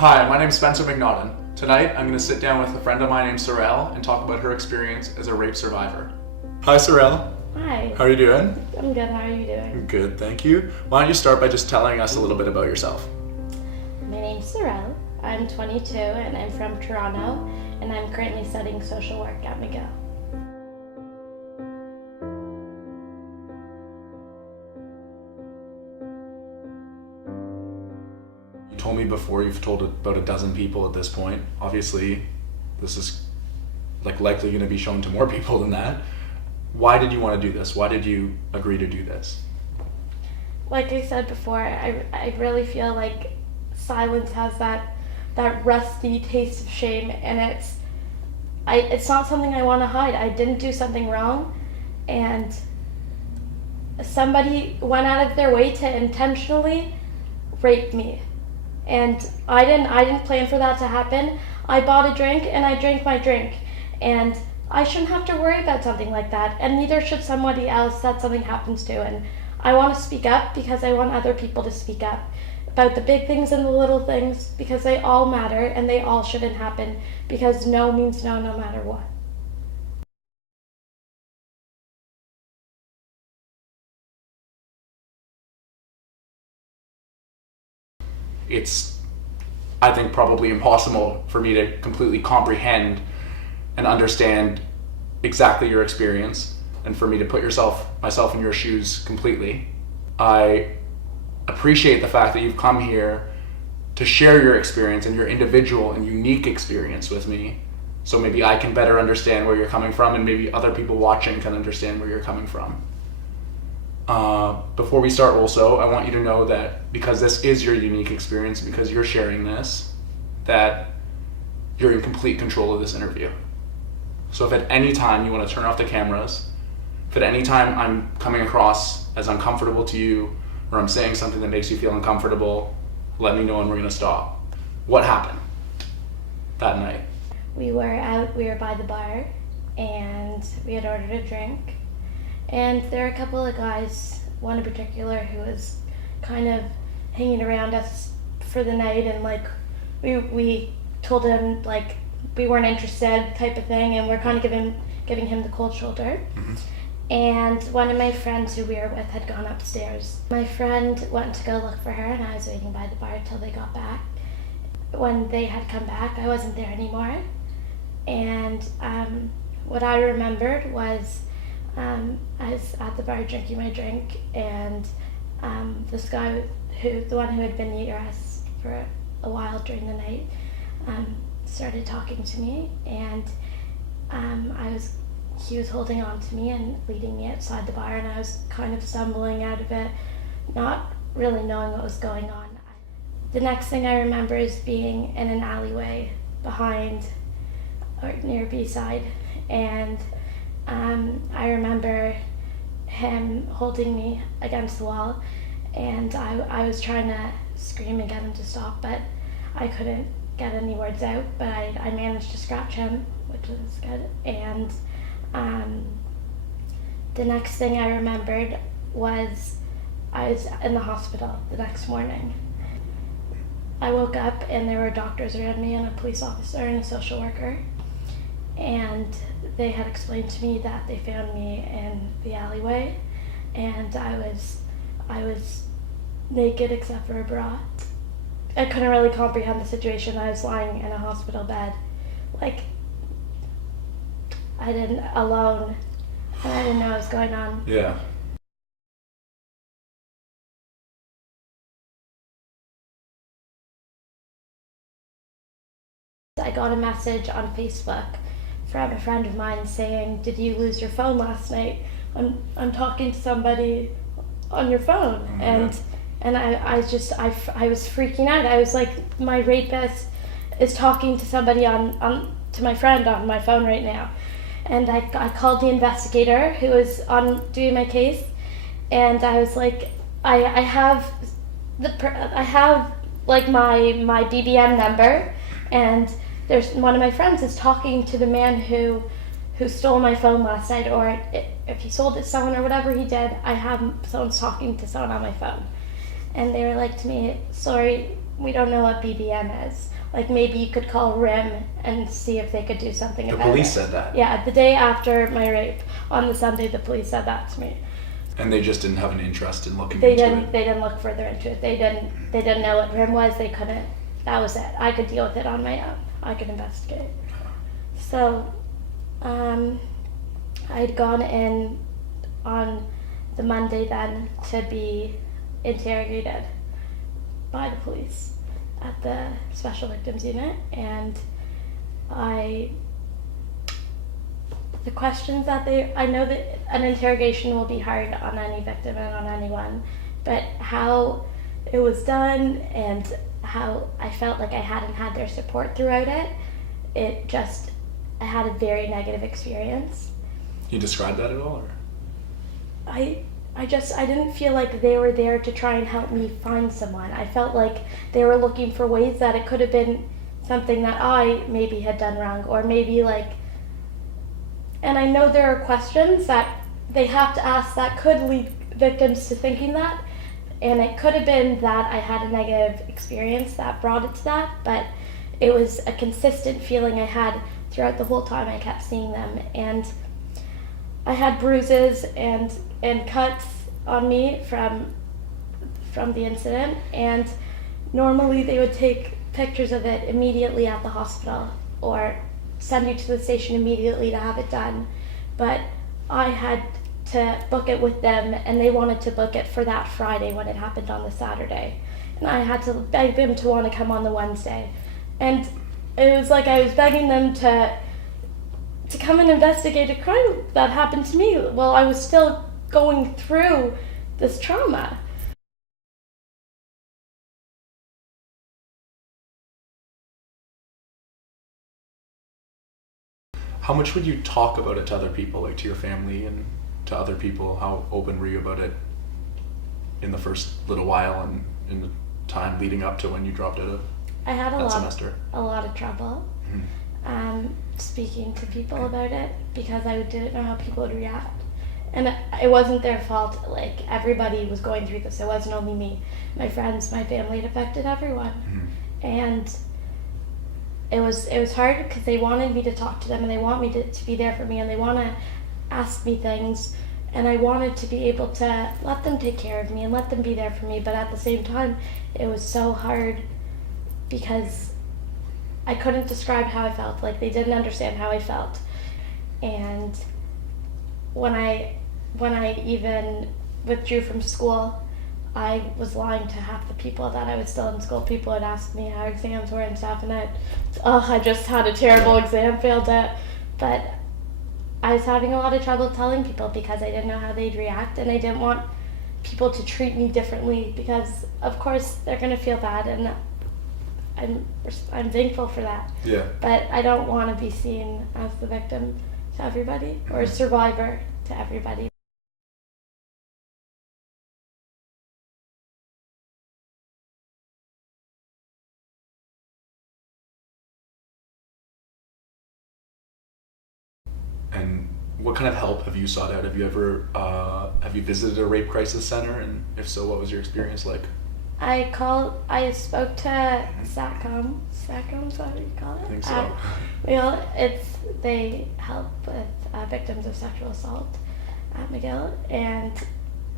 Hi, my name is Spencer McNaughton. Tonight, I'm going to sit down with a friend of mine named Sarelle and talk about her experience as a rape survivor. Hi, Sarelle. Hi. How are you doing? I'm good. How are you doing? Good, thank you. Why don't you start by just telling us a little bit about yourself? My name's Sarelle. I'm 22 and I'm from Toronto, and I'm currently studying social work at McGill. You told me before you've told about a dozen people at this point. Obviously, this is likely going to be shown to more people than that. Why did you want to do this? Why did you agree to do this? Like I said before, I really feel like silence has that rusty taste of shame, and it's not something I want to hide. I didn't do something wrong, and somebody went out of their way to intentionally rape me. And I didn't plan for that to happen. I bought a drink and I drank my drink. And I shouldn't have to worry about something like that. And neither should somebody else that something happens to. And I want to speak up because I want other people to speak up about the big things and the little things, because they all matter and they all shouldn't happen, because no means no, no matter what. It's, I think, probably impossible for me to completely comprehend and understand exactly your experience, and for me to put myself in your shoes completely. I appreciate the fact that you've come here to share your experience and your individual and unique experience with me, so maybe I can better understand where you're coming from, and maybe other people watching can understand where you're coming from. Before we start also, I want you to know that because this is your unique experience, because you're sharing this, that you're in complete control of this interview. So if at any time you want to turn off the cameras, if at any time I'm coming across as uncomfortable to you, or I'm saying something that makes you feel uncomfortable, let me know and we're going to stop. What happened that night? We were by the bar, and we had ordered a drink. And there were a couple of guys, one in particular, who was kind of hanging around us for the night, and we told him we weren't interested, type of thing, and we're kind of giving him the cold shoulder. Mm-hmm. And one of my friends who we were with had gone upstairs. My friend went to go look for her, and I was waiting by the bar till they got back. When they had come back, I wasn't there anymore. And what I remembered was I was at the bar drinking my drink, and this guy, the one who had been near us for a while during the night, started talking to me, and he was holding on to me and leading me outside the bar, and I was kind of stumbling out of it, not really knowing what was going on. The next thing I remember is being in an alleyway behind or near B-side, and I remember him holding me against the wall, and I was trying to scream and get him to stop, but I couldn't get any words out, but I managed to scratch him, which was good. And the next thing I remembered was I was in the hospital the next morning. I woke up and there were doctors around me and a police officer and a social worker, and they had explained to me that they found me in the alleyway, and I was naked except for a bra. I couldn't really comprehend the situation. I was lying in a hospital bed, alone, and I didn't know what was going on. Yeah. I got a message on Facebook from a friend of mine saying, "Did you lose your phone last night? I'm talking to somebody on your phone." Mm-hmm. And I was freaking out. I was like, my rapist is talking to somebody to my friend on my phone right now. And I called the investigator who was doing my case, and I was like, I have my BBM number, and there's one of my friends is talking to the man who stole my phone last night, or if he sold it to someone or whatever he did, I have someone's talking to someone on my phone. And they were like to me, "Sorry, we don't know what BBM is. Like, maybe you could call RIM and see if they could do something The about it. police said that? Yeah, the day after my rape, on the Sunday, the police said that to me. And they just didn't have an interest in looking They into didn't. it? They didn't look further into it. They didn't know what RIM was. They couldn't. That was it. I could deal with it on my own. I could investigate. So, I'd gone in on the Monday then to be interrogated by the police at the Special Victims Unit, and the questions that I know that an interrogation will be hard on any victim and on anyone, but how it was done and how I felt like I hadn't had their support throughout it, I had a very negative experience. Can you describe that at all? Or? I didn't feel like they were there to try and help me find someone. I felt like they were looking for ways that it could have been something that I maybe had done wrong, or maybe and I know there are questions that they have to ask that could lead victims to thinking that, and it could have been that I had a negative experience that brought it to that, but it was a consistent feeling I had throughout the whole time I kept seeing them. And I had bruises and cuts on me from the incident, and normally they would take pictures of it immediately at the hospital or send you to the station immediately to have it done, but I had to book it with them, and they wanted to book it for that Friday when it happened on the Saturday, and I had to beg them to want to come on the Wednesday, and it was like I was begging them to come and investigate a crime that happened to me while I was still going through this trauma. How much would you talk about it to other people, like to your family and to other people? How open were you about it in the first little while and in the time leading up to when you dropped out of I had that semester? a lot of trouble speaking to people about it because I didn't know how people would react. And it wasn't their fault. Like, everybody was going through this. It wasn't only me. My friends, my family, it affected everyone. And it was hard because they wanted me to talk to them, and they want me to be there for me, and they want to ask me things, and I wanted to be able to let them take care of me and let them be there for me, but at the same time it was so hard because I couldn't describe how I felt. Like, they didn't understand how I felt. And when I even withdrew from school, I was lying to half the people that I was still in school. People would ask me how exams were and stuff, and I just had a terrible exam, failed it. But I was having a lot of trouble telling people because I didn't know how they'd react, and I didn't want people to treat me differently because, of course, they're going to feel bad, and I'm thankful for that. Yeah. But I don't want to be seen as the victim to everybody or a survivor to everybody. And what kind of help have you sought out? Have you ever have you visited a rape crisis center? And if so, what was your experience like? I spoke to SATCOM, is that what you call it? I think so. They help with victims of sexual assault at McGill, and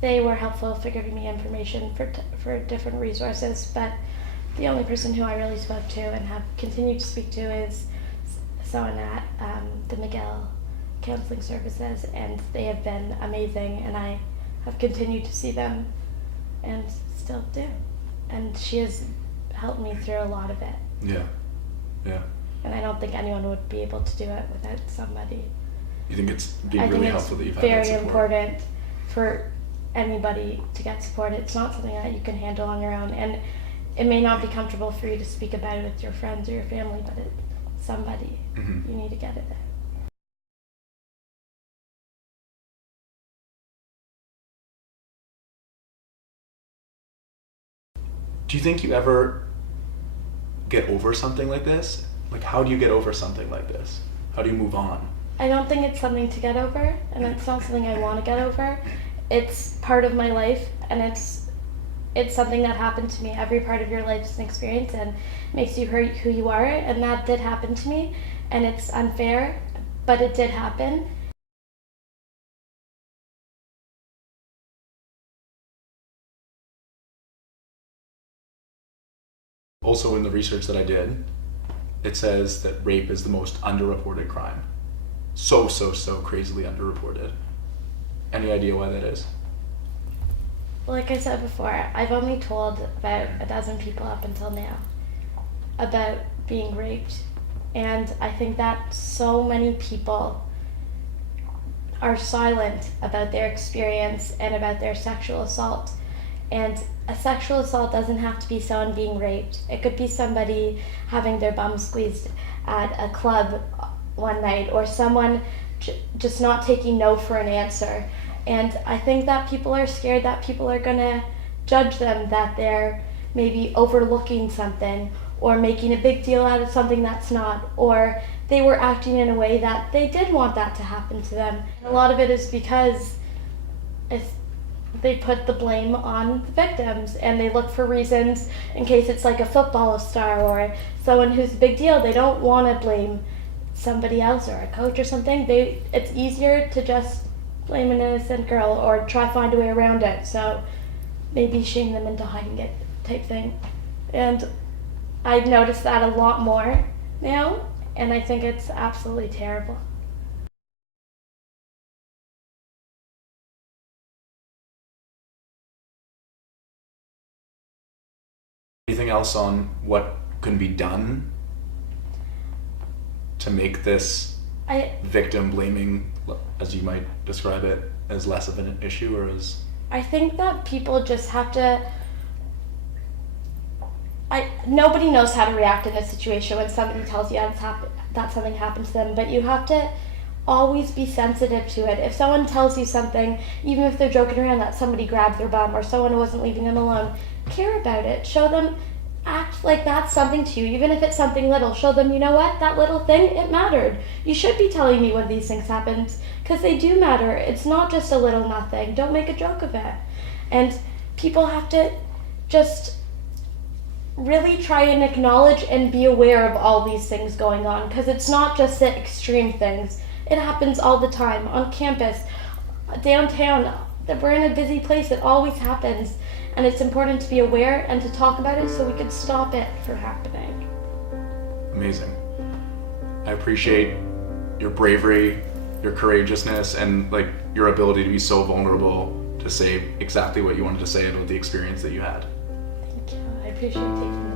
they were helpful for giving me information for different resources, but the only person who I really spoke to and have continued to speak to is someone at the McGill counseling services, and they have been amazing, and I have continued to see them and still do. And she has helped me through a lot of it. Yeah. Yeah. And I don't think anyone would be able to do it without somebody. You think it's been really helpful that you've had that very support? important for anybody to get support. It's not something that you can handle on your own, and it may not be comfortable for you to speak about it with your friends or your family, but it's somebody. You need to get it there. Do you think you ever get over something like this? Like, how do you get over something like this? How do you move on? I don't think it's something to get over, and it's not something I want to get over. It's part of my life, and it's something that happened to me. Every part of your life is an experience and makes you who you are, and that did happen to me, and it's unfair, but it did happen. Also, in the research that I did, it says that rape is the most underreported crime. So crazily underreported. Any idea why that is? Like I said before, I've only told about a dozen people up until now about being raped. And I think that so many people are silent about their experience and about their sexual assault. And a sexual assault doesn't have to be someone being raped. It could be somebody having their bum squeezed at a club one night, or someone just not taking no for an answer. And I think that people are scared that people are going to judge them, that they're maybe overlooking something or making a big deal out of something that's not, or they were acting in a way that they did want that to happen to them. A lot of it is because they put the blame on the victims, and they look for reasons in case it's like a football star or someone who's a big deal. They don't want to blame somebody else or a coach or something. It's easier to just blame an innocent girl or try to find a way around it. So maybe shame them into hiding it type thing. And I've noticed that a lot more now, and I think it's absolutely terrible. Anything else on what can be done to make this victim blaming, as you might describe it, as less of an issue, or as... I think that people just have to... Nobody knows how to react in a situation when somebody tells you that something happened to them, but you have to always be sensitive to it. If someone tells you something, even if they're joking around that somebody grabbed their bum or someone wasn't leaving them alone, care about it. Show them, act like that's something to you, even if it's something little. Show them, you know what, that little thing, it mattered. You should be telling me when these things happen, because they do matter. It's not just a little nothing. Don't make a joke of it. And people have to just really try and acknowledge and be aware of all these things going on, because it's not just the extreme things. It happens all the time, on campus, downtown. We're in a busy place. It always happens. And it's important to be aware and to talk about it so we can stop it from happening. Amazing. I appreciate your bravery, your courageousness, and like your ability to be so vulnerable to say exactly what you wanted to say about the experience that you had. Thank you. I appreciate taking the